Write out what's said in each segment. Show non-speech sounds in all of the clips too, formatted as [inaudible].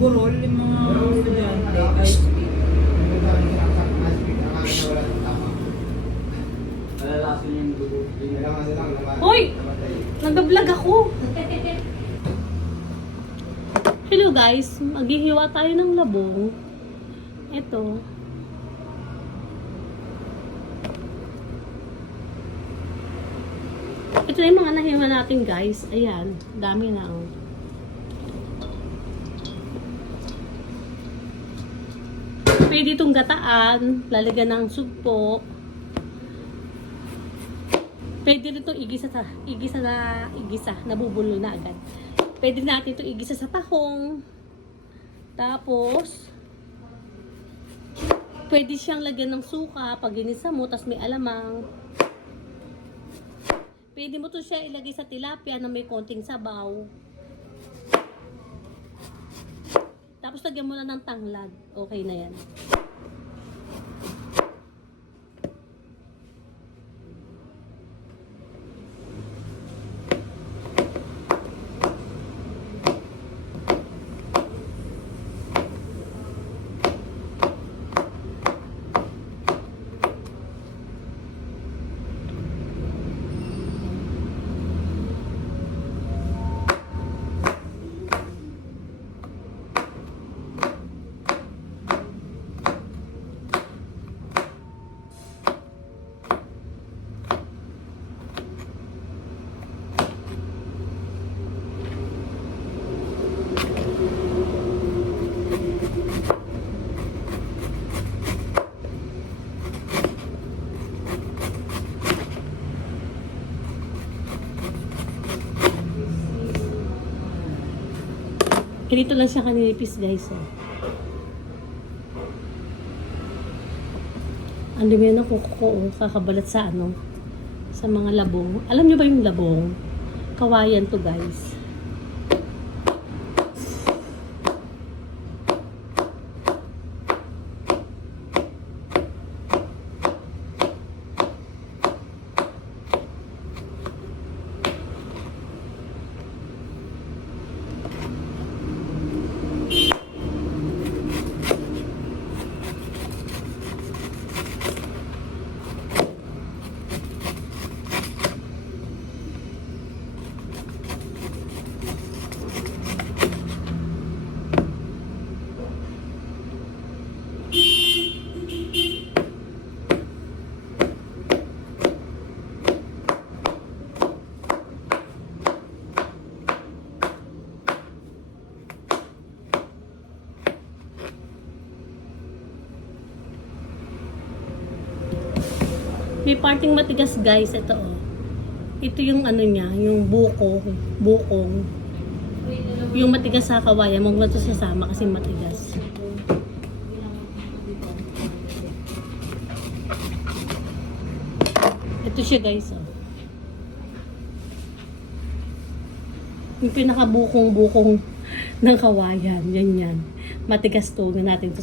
burol, yung mga estudyante. Ay. Hoy! Nag-vlog ako. Hello guys, maghihiwa tayo ng labong. Ito. Ito na yung mga nahiwa natin guys. Ayan, dami na oh. Pwede itong gataan, lalagyan ng sugpo. Pwede rin itong igisa sa, igisa na, igisa, nabubulol na agad. Pwede natin itong igisa sa tahong. Tapos, pwede siyang lagyan ng suka pag ginisa mo, tapos may alamang. Pwede mo to siya ilagay sa tilapia na may konting sabaw. Tapos lagyan mo lang ng tanglad. Okay na yan. Ganito lang siya kanilipis guys. Oh. Ang dumi ng kuko ko, oh, kakabalat sa ano, sa mga labong. Alam niyo ba yung labong? Kawayan to guys. May parting matigas guys, ito oh. Ito yung ano niya, yung buko, bukong. Yung matigas sa kawayan, huwag mo ito sasama kasi matigas. Ito siya guys oh. Yung pinakabukong-bukong [laughs] ng kawayan, yan yan. Matigas to, huwag natin to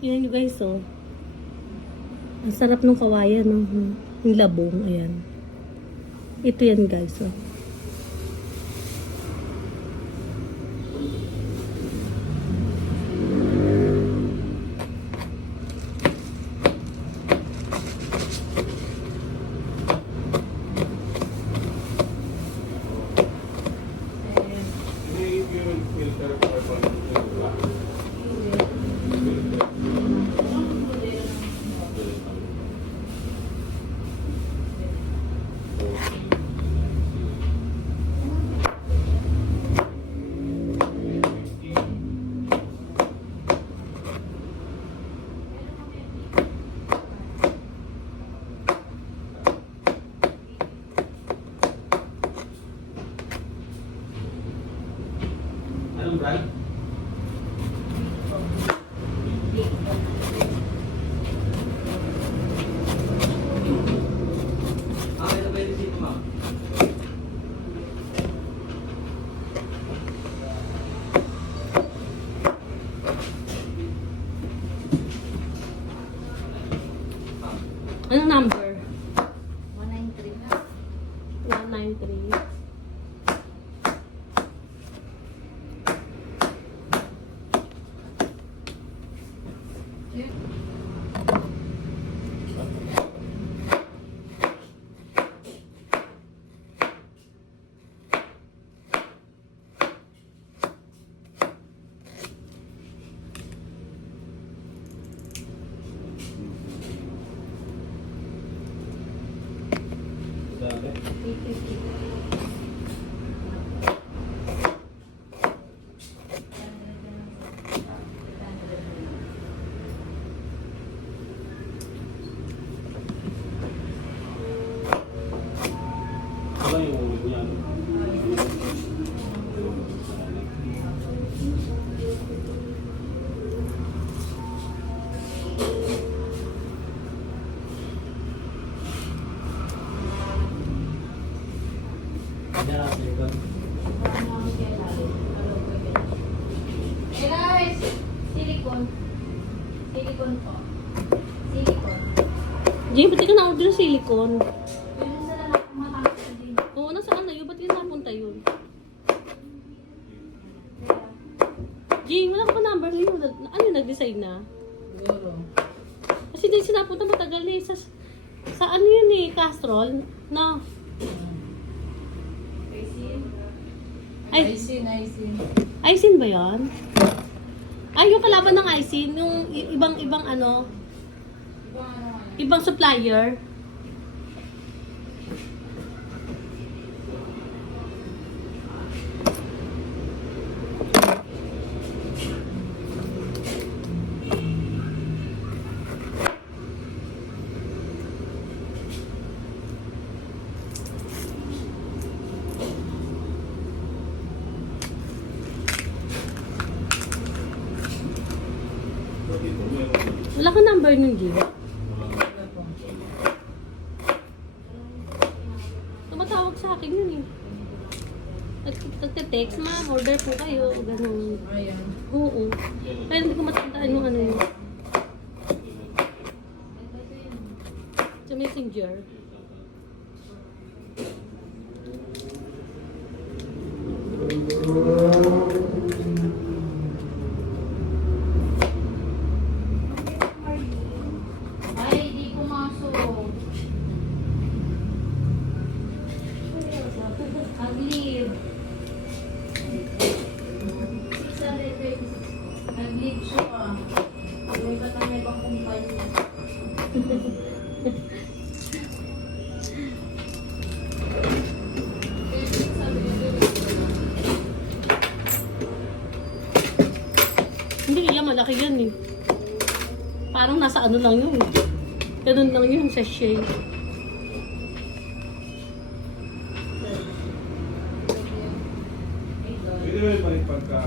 Yan guys, oh. Ang sarap ng kawayan, no? Yung labong, ayan. Ito yan, guys, oh. Likod. Guys, silicone. Silicone po. Silicone. Jay, ba't ka na-order ng silicone? Yun sa lalaki matangkad din. Oo, nasaan na yun? Ba't ka napunta yun? Jay, wala ka pa number ngayon. Ano yung nag-decide na? Siguro. Kasi di sinapunta matagal eh. Sa, sa ano yun eh, Castrol? Na, Ay. Aisin, aisin. Aisin ba yan? Ay, yung kalaban ng Aisin, yung ibang-ibang ano, Ibang ano ibang supplier. Wala ka number nun, po. Tumatawag sa akin yun eh. Nag- Nagte-text, ma'am, order po kayo, ganun. Ayan. Oo. Pero hindi ko matandaan yung ano yun. Sa messenger. Nasa ano lang yun. Ganun lang yun sa shade. Pwede yung balik pagka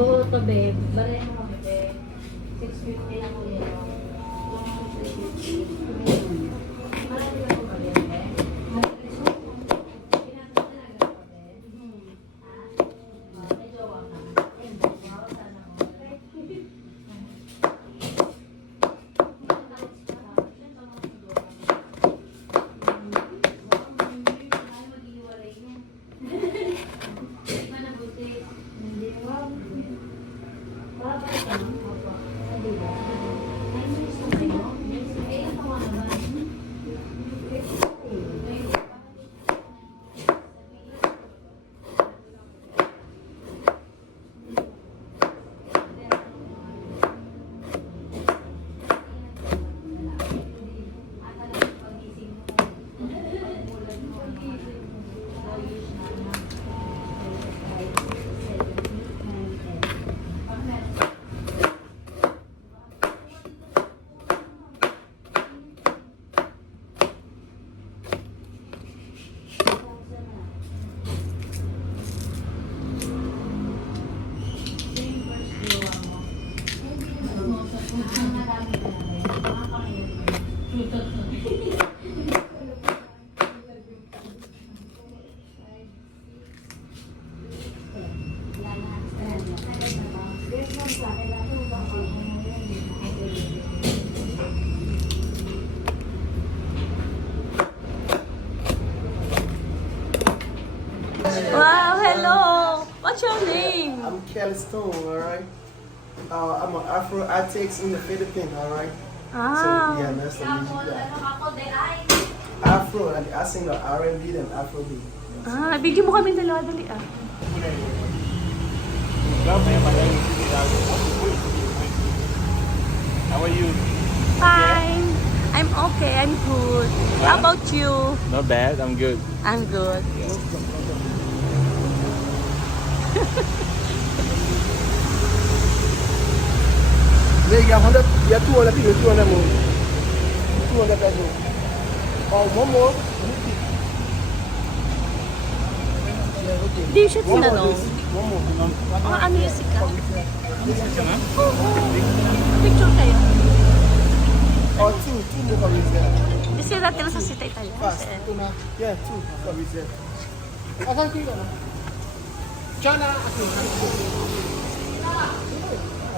buo to be. Kelly Stone, alright? Uh, I'm an Afro artist in the Philippines, alright? So, yeah, Ah, nice to meet. Afro, like I sing the R&B and Afrobeat. ah, video mo kami dalawa dali ah. How are you? Fine. I'm okay, I'm good. How about you? Not bad, I'm good. I'm good. [laughs] Bei ya Honda ya 200 pili 200 mo. 200 peso. Au momo niki. T-shirt sila no? Momo. Oh, ano yung sikat? Oo, oo. Picture kayo. Oh, two, two mo kami siya. Kasi dati lang sa sita Italia. Fast, ito na. Yeah, two kami siya.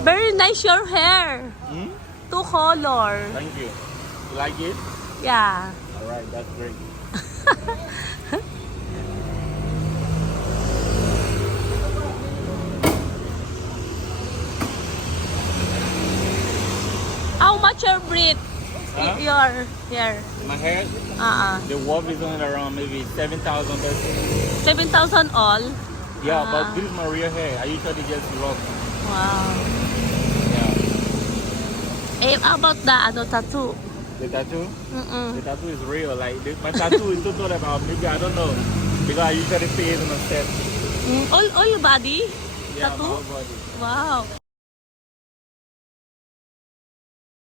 Very nice your hair. Hmm? Two color. Thank you. You like it? Yeah. Alright, that's great. [laughs] How much your breed? Huh? Your hair. My hair, Ah, uh the wolf is only around maybe 7,000 7,000 all. Yeah, Ah. but this is my real hair. I usually just rock. Wow. Yeah. Eh, how about the ano, tattoo? The tattoo? Mm-mm. The tattoo is real. Like the, my tattoo is total about maybe I don't know because I usually pay it on a step. Mm, all, all body? Yeah, Tattoo? whole body. Wow.